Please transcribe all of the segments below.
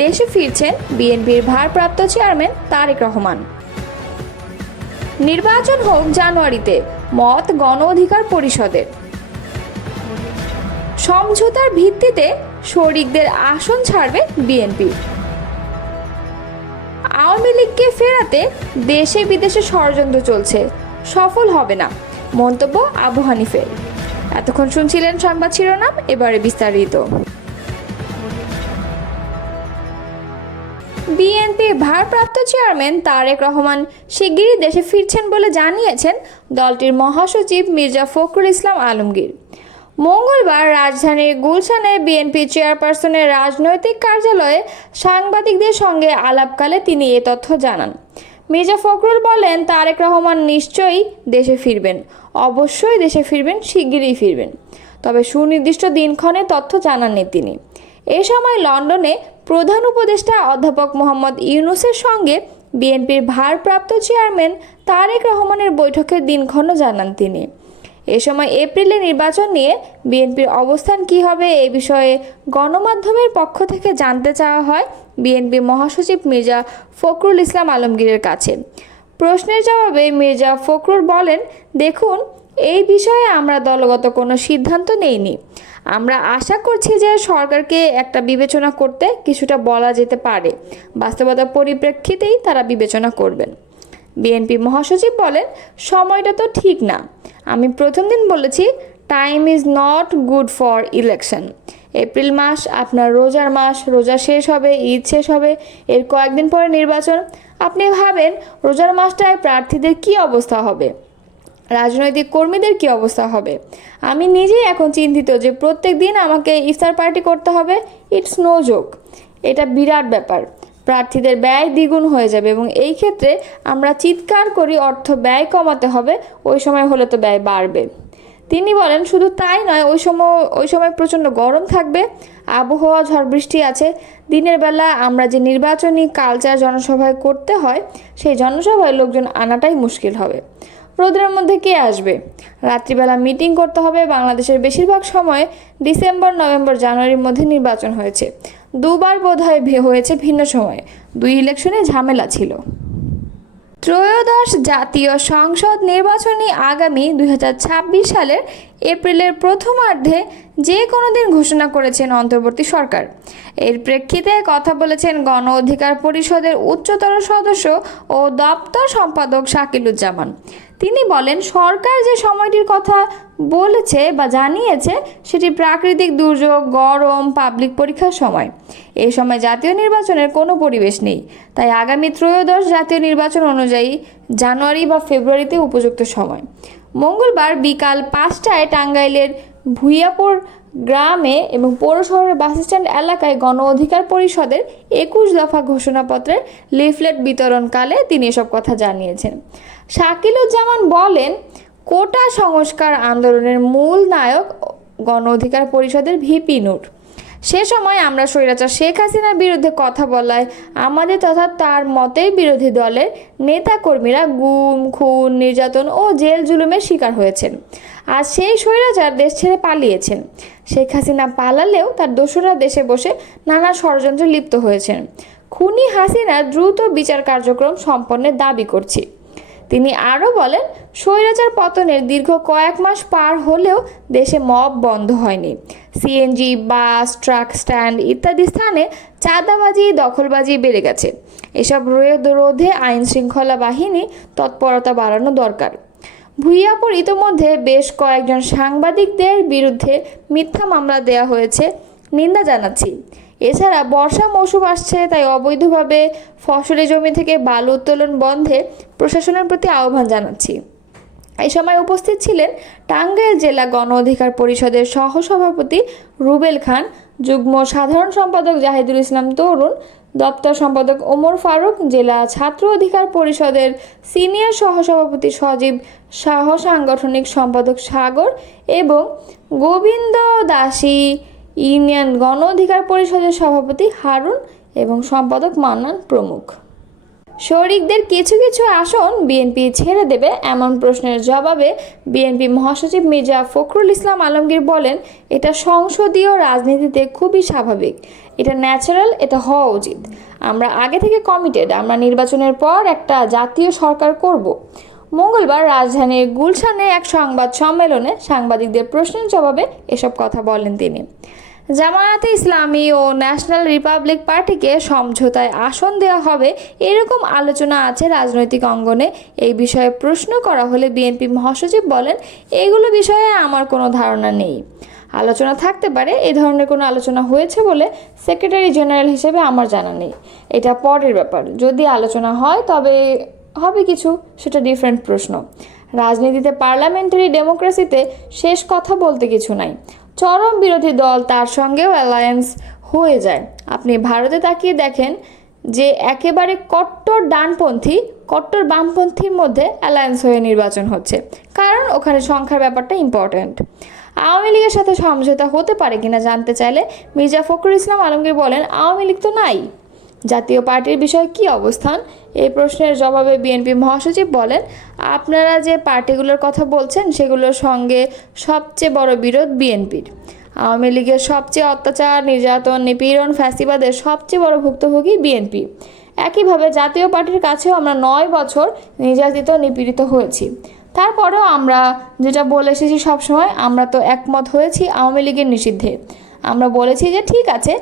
দেশে ফিরছেন বিএনপির ভারপ্রাপ্ত চেয়ারম্যান তারেক রহমান। নির্বাচন হোক জানুয়ারিতে, মত গণ অধিকার পরিষদের। সমঝোতার ভিত্তিতে শরিকদের আসন ছাড়বে বিএনপি। আওয়ামী লীগকে ফেরাতে দেশে বিদেশে ষড়যন্ত্র চলছে, সফল হবে না, মন্তব্য আবু হানিফের। এতক্ষণ শুনছিলেন সংবাদ শিরোনাম, এবারে বিস্তারিত। বিএনপির ভারপ্রাপ্ত চেয়ারম্যান তারেক রহমান শিগগিরই দেশে ফিরছেন বলে জানিয়েছেন দলটির মহাসচিব মির্জা ফখরুল ইসলাম আলমগীর। মঙ্গলবার রাজধানীর গুলশানে বিএনপি চেয়ারপারসনের রাজনৈতিক কার্যালয়ে সাংবাদিকদের সঙ্গে আলাপকালে তিনি এ তথ্য জানান। মির্জা ফখরুল বলেন, তারেক রহমান নিশ্চয়ই দেশে ফিরবেন, অবশ্যই দেশে ফিরবেন, শিগগিরই ফিরবেন। তবে সুনির্দিষ্ট দিনক্ষণে তথ্য জানাননি তিনি। এ সময় লন্ডনে প্রধান উপদেষ্টা অধ্যাপক মোহাম্মদ ইউনূসের সঙ্গে বিএনপির ভারপ্রাপ্ত চেয়ারম্যান তারেক রহমানের বৈঠকের দিনক্ষণও জানান তিনি। এ সময় এপ্রিলে নির্বাচন নিয়ে বিএনপির অবস্থান কী হবে এ বিষয়ে গণমাধ্যমের পক্ষ থেকে জানতে চাওয়া হয় বিএনপি মহাসচিব মির্জা ফখরুল ইসলাম আলমগীরের কাছে। প্রশ্নের জবাবে মির্জা ফখরুল বলেন, দেখুন, এই বিষয়ে আমরা দলগত কোনো সিদ্ধান্ত নেইনি। আমরা আশা করছি যে সরকারকে একটা বিবেচনা করতে কিছুটা বলা যেতে পারে, বাস্তবতার পরিপ্রেক্ষিতেই তারা বিবেচনা করবেন। বিএনপি মহাসচিব বলেন, সময়টা তো ঠিক না। আমি প্রথম দিন বলেছি, time is not good for election. April মাস আপনার রোজার মাস, রোজা শেষ হবে, ঈদ শেষ হবে, এর কয়েকদিন পরে নির্বাচন। আপনি ভাবেন রোজার মাসটায় প্রার্থীদের কি অবস্থা হবে, রাজনৈতিক কর্মীদের কি অবস্থা হবে। আমি নিজেই এখন চিন্তিত যে প্রত্যেক দিন আমাকে ইফতার পার্টি করতে হবে। ইটস নো জোক, এটা বিরাট ব্যাপার। প্রার্থীদের ব্যয় দ্বিগুণ হয়ে যাবে এবং এই ক্ষেত্রে আমরা চিৎকার করি অর্থ ব্যয় কমাতে হবে, ওই সময় হলে তো ব্যয় বাড়বে। তিনি বলেন, শুধু তাই নয়, ওই সময় প্রচণ্ড গরম থাকবে, আবহাওয়া, ঝড় বৃষ্টি আছে। দিনের বেলা আমরা যে নির্বাচনী কালচার জনসভায় করতে হয়, সেই জনসভায় লোকজন আনাটাই মুশকিল হবে। রোদের মধ্যে কে আসবে? রাত্রিবেলা মিটিং করতে হবে। বাংলাদেশের বেশিরভাগ সময়ে ডিসেম্বর, নভেম্বর, জানুয়ারির মধ্যে নির্বাচন হয়েছে। দুবার বোধহয় হয়েছে ভিন্ন সময়ে। দুই ইলেকশনে ঝামেলা ছিল। ত্রয়োদশ জাতীয় সংসদ নির্বাচনী আগামী 2026 সালের এপ্রিলের প্রথমার্ধে যে কোনো দিন ঘোষণা করেছেন অন্তর্বর্তী সরকার। এর প্রেক্ষিতে কথা বলেছেন গণ অধিকার পরিষদের উচ্চতর সদস্য ও দপ্তর সম্পাদক শাকিলুজ্জামান। তিনি বলেন, সরকার যে সময়টির কথা বলেছে বা জানিয়েছে সেটি প্রাকৃতিক দুর্যোগ, গরম, পাবলিক পরীক্ষার সময়। এই সময় জাতীয় নির্বাচনের কোনো পরিবেশ নেই। তাই আগামী ত্রয়োদশ জাতীয় নির্বাচন অনুযায়ী জানুয়ারি বা ফেব্রুয়ারিতে উপযুক্ত সময়। মঙ্গলবার বিকাল 5টায় টাঙ্গাইলের ভুইয়াপুর গ্রামে এবং পৌর শহরের বাসস্ট্যান্ড এলাকায় গণ অধিকার পরিষদের 21 দফা ঘোষণাপত্রের লিফলেট বিতরণকালে তিনি এসব কথা জানিয়েছেন। শাকিলুজ্জামান বলেন, কোটা সংস্কার আন্দোলনের মূল নায়ক গণ অধিকার পরিষদের ভিপি নূর। সে সময় আমরা স্বৈরাচার শেখ হাসিনার বিরুদ্ধে কথা বলায় আমাদের তথা তার মতের বিরোধী দলের নেতাকর্মীরা গুম, খুন, নির্যাতন ও জেল জুলুমের শিকার হয়েছেন। আর সেই স্বৈরাচার দেশ ছেড়ে পালিয়েছেন। শেখ হাসিনা পালালেও তার দোসররা দেশে বসে নানা ষড়যন্ত্রে লিপ্ত হয়েছেন। খুনি হাসিনার দ্রুত বিচার কার্যক্রম সম্পন্নের দাবি করছি। তিনি আরও বলেন, স্বৈরাচার পতনের দীর্ঘ কয়েক মাস পার হলেও দেশে মব বন্ধ হয়নি। সিএনজি, বাস, ট্রাক স্ট্যান্ড ইত্যাদি স্থানে চাঁদাবাজি, দখলবাজি বেড়ে গেছে। এসব রোধে আইন শৃঙ্খলা বাহিনী তৎপরতা বাড়ানো দরকার। ভুইয়াপুর ইতোমধ্যে বেশ কয়েকজন সাংবাদিকদের বিরুদ্ধে মিথ্যা মামলা দেওয়া হয়েছে, নিন্দা জানাচ্ছি। এছাড়া বর্ষা মৌসুম আসছে, তাই অবৈধভাবে ফসলি জমি থেকে বালু উত্তোলন বন্ধে প্রশাসনের প্রতি আহ্বান জানাচ্ছি। এই সময় উপস্থিত ছিলেন টাঙ্গাইল জেলা গণ অধিকার পরিষদের সহসভাপতি রুবেল খান, যুগ্ম সাধারণ সম্পাদক জাহিদুল ইসলাম তরুণ, দপ্তর সম্পাদক ওমর ফারুক, জেলা ছাত্র অধিকার পরিষদের সিনিয়র সহসভাপতি সজীব, সহ সাংগঠনিক সম্পাদক সাগর এবং গোবিন্দ দাসী, ইউনিয়ন গণ অধিকার পরিষদের সভাপতি হারুন এবং সম্পাদক মান্নান প্রমুখ। শরিকদের কিছু কিছু আসন বিএনপি ছেড়ে দেবে এমন প্রশ্নের জবাবে বিএনপি মহাসচিব মির্জা ফখরুল ইসলাম আলমগীর বলেন, এটা সংসদীয় রাজনীতিতে খুবই স্বাভাবিক, এটা ন্যাচারাল, এটা হওয়া উচিত। আমরা আগে থেকে কমিটেড, আমরা নির্বাচনের পর একটা জাতীয় সরকার করব। মঙ্গলবার রাজধানীর গুলশানে এক সংবাদ সম্মেলনে সাংবাদিকদের প্রশ্নের জবাবে এসব কথা বলেন তিনি। জামায়াতে ইসলামী ও ন্যাশনাল রিপাবলিক পার্টিকে সমঝোতায় আসন দেওয়া হবে এরকম আলোচনা আছে রাজনৈতিক অঙ্গনে। এই বিষয়ে প্রশ্ন করা হলে বিএনপি মহাসচিব বলেন, এগুলো বিষয়ে আমার কোনো ধারণা নেই। আলোচনা থাকতে পারে, এই ধরনের কোনো আলোচনা হয়েছে বলে সেক্রেটারি জেনারেল হিসেবে আমার জানা নেই। এটা পরের ব্যাপার, যদি আলোচনা হয় তবে হবে কিছু, সেটা ডিফারেন্ট প্রশ্ন। রাজনীতিতে, পার্লামেন্টারি ডেমোক্রেসিতে শেষ কথা বলতে কিছু নাই। চরম বিরোধী দল তার সঙ্গেও অ্যালায়েন্স হয়ে যায়। আপনি ভারতে তাকিয়ে দেখেন যে একেবারে কট্টর ডানপন্থী, কট্টর বামপন্থীর মধ্যে অ্যালায়েন্স হয়ে নির্বাচন হচ্ছে, কারণ ওখানে সংখ্যার ব্যাপারটা ইম্পর্ট্যান্ট। আওয়ামী লীগের সাথে সমঝোতা হতে পারে কিনা জানতে চাইলে মির্জা ফখরুল ইসলাম আলমগীর বলেন, আওয়ামী লীগ তো নাই, জাতীয় পার্টির বিষয়ে কী অবস্থান? এই প্রশ্নের জবাবে বিএনপি মহাসচিব বলেন, আপনারা যে পার্টিগুলোর কথা বলছেন সেগুলোর সঙ্গে সবচেয়ে বড় বিরোধ বিএনপির। আওয়ামী লীগের সবচেয়ে অত্যাচার, নির্যাতন, নিপীড়ন, ফ্যাসিবাদের সবচেয়ে বড় ভুক্তভোগী বিএনপি। একইভাবে জাতীয় পার্টির কাছেও আমরা 9 বছর নির্যাতিত, নিপীড়িত হয়েছি। তারপরেও আমরা যেটা বলে এসেছি সবসময়, আমরা তো একমত হয়েছি আওয়ামী লীগের নিষিদ্ধে। আমরা বলেছি যে ঠিক আছে,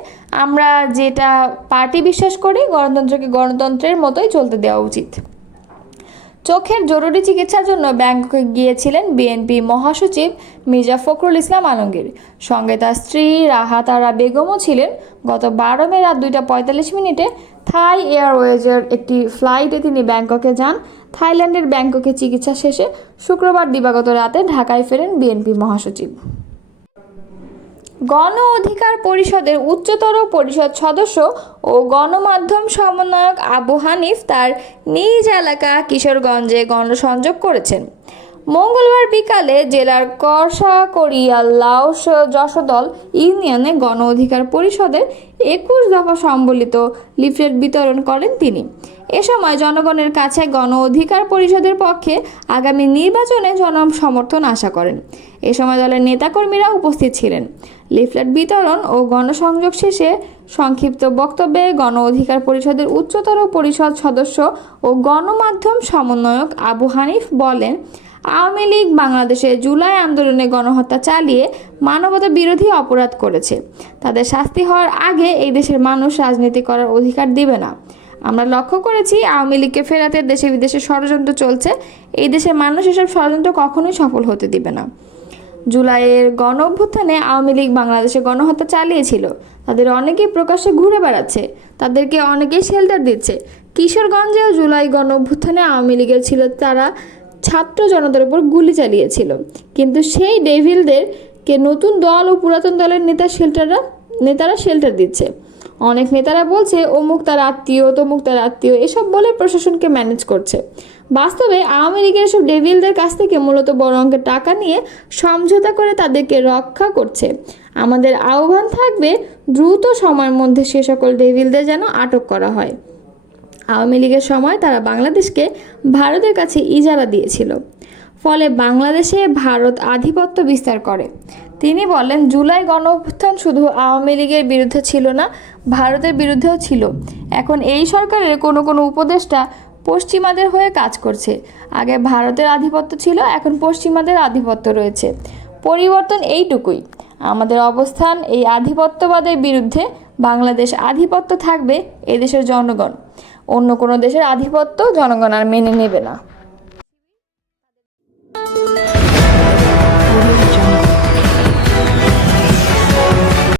আমরা যেটা পার্টি বিশ্বাস করি, গণতন্ত্রকে গণতন্ত্রের মতোই চলতে দেওয়া উচিত। চোখের জরুরি চিকিৎসার জন্য ব্যাংককে গিয়েছিলেন বিএনপি মহাসচিব মির্জা ফখরুল ইসলাম আলমগীর। সঙ্গে তার স্ত্রী রাহাত আরা বেগমও ছিলেন। গত 12 মে রাত 2:45 থাই এয়ারওয়েজের একটি ফ্লাইটে তিনি ব্যাংককে যান। থাইল্যান্ডের ব্যাংককে চিকিৎসা শেষে শুক্রবার দিবাগত রাতে ঢাকায় ফেরেন বিএনপি মহাসচিব। গণ অধিকার পরিষদের উচ্চতর পরিষদ সদস্য ও গণমাধ্যম সমন্বয়ক আবু হানিফ তার নিজ এলাকা কিশোরগঞ্জে গণসংযোগ করেছেন। মঙ্গলবার বিকালে জেলার করশাকড়িয়া-লাউস যশোদল ইউনিয়নে গণ অধিকার পরিষদের 21 দফা সম্বলিত লিফলেট বিতরণ করেন তিনি। এ সময় জনগণের কাছে গণ অধিকার পরিষদের পক্ষে আগামী নির্বাচনে জনসমর্থন আশা করেন। এ সময় দলের নেতাকর্মীরা উপস্থিত ছিলেন। লিফলেট বিতরণ ও গণসংযোগ শেষে সংক্ষিপ্ত বক্তব্যে গণ অধিকার পরিষদের উচ্চতর পরিষদ সদস্য ও গণমাধ্যম সমন্বয়ক আবু হানিফ বলেন, আওয়ামী লীগ বাংলাদেশে জুলাই আন্দোলনে গণহত্যা চালিয়ে মানবতা বিরোধী অপরাধ করেছে। তাদের শাস্তি হওয়ার আগে এই দেশের মানুষ রাজনীতি করার অধিকার দিবে না। আমরা লক্ষ্য করেছি আওয়ামী লীগকে ফেরাতে দেশে বিদেশে ষড়যন্ত্র চলছে। এই দেশের মানুষ এসব ষড়যন্ত্র কখনোই সফল হতে দিবে না। জুলাইয়ের গণ অভ্যুত্থানে আওয়ামী লীগ বাংলাদেশে গণহত্যা চালিয়েছিল। তাদের অনেকেই প্রকাশ্যে ঘুরে বেড়াচ্ছে, তাদেরকে অনেকেই শেল্টার দিচ্ছে। কিশোরগঞ্জেও জুলাই গণ অভ্যুত্থানে আওয়ামী লীগের ছিল, তারা ছাত্র জনতার উপর গুলি চালিয়েছিল। কিন্তু সেই ডেভিলদেরকে নতুন দল ও পুরাতন দলের নেতারা শেল্টার দিচ্ছে। অনেক নেতারা বলছে অমুক তার আত্মীয়, তমুক তার আত্মীয়, এসব বলে প্রশাসনকে ম্যানেজ করছে। বাস্তবে আওয়ামী লীগের এসব ডেভিলদের কাছ থেকে মূলত বড় অঙ্কের টাকা নিয়ে সমঝোতা করে তাদেরকে রক্ষা করছে। আমাদের আহ্বান থাকবে দ্রুত সময়ের মধ্যে সে সকল ডেভিলদের যেন আটক করা হয়। আওয়ামী লীগের সময় তারা বাংলাদেশকে ভারতের কাছে ইজারা দিয়েছিল, ফলে বাংলাদেশে ভারত আধিপত্য বিস্তার করে। তিনি বলেন, জুলাই গণ অভ্যুত্থান শুধু আওয়ামী লীগের বিরুদ্ধে ছিল না, ভারতের বিরুদ্ধেও ছিল। এখন এই সরকারের কোনো কোনো উপদেষ্টা পশ্চিমাদের হয়ে কাজ করছে। আগে ভারতের আধিপত্য ছিল, এখন পশ্চিমাদের আধিপত্য রয়েছে। পরিবর্তন এইটুকুই, আমাদের অবস্থান এই আধিপত্যবাদের বিরুদ্ধে। বাংলাদেশ আধিপত্য থাকবে এদেশের জনগণ, অন্য কোনো দেশের আধিপত্য জনগণ আর মেনে নেবে না।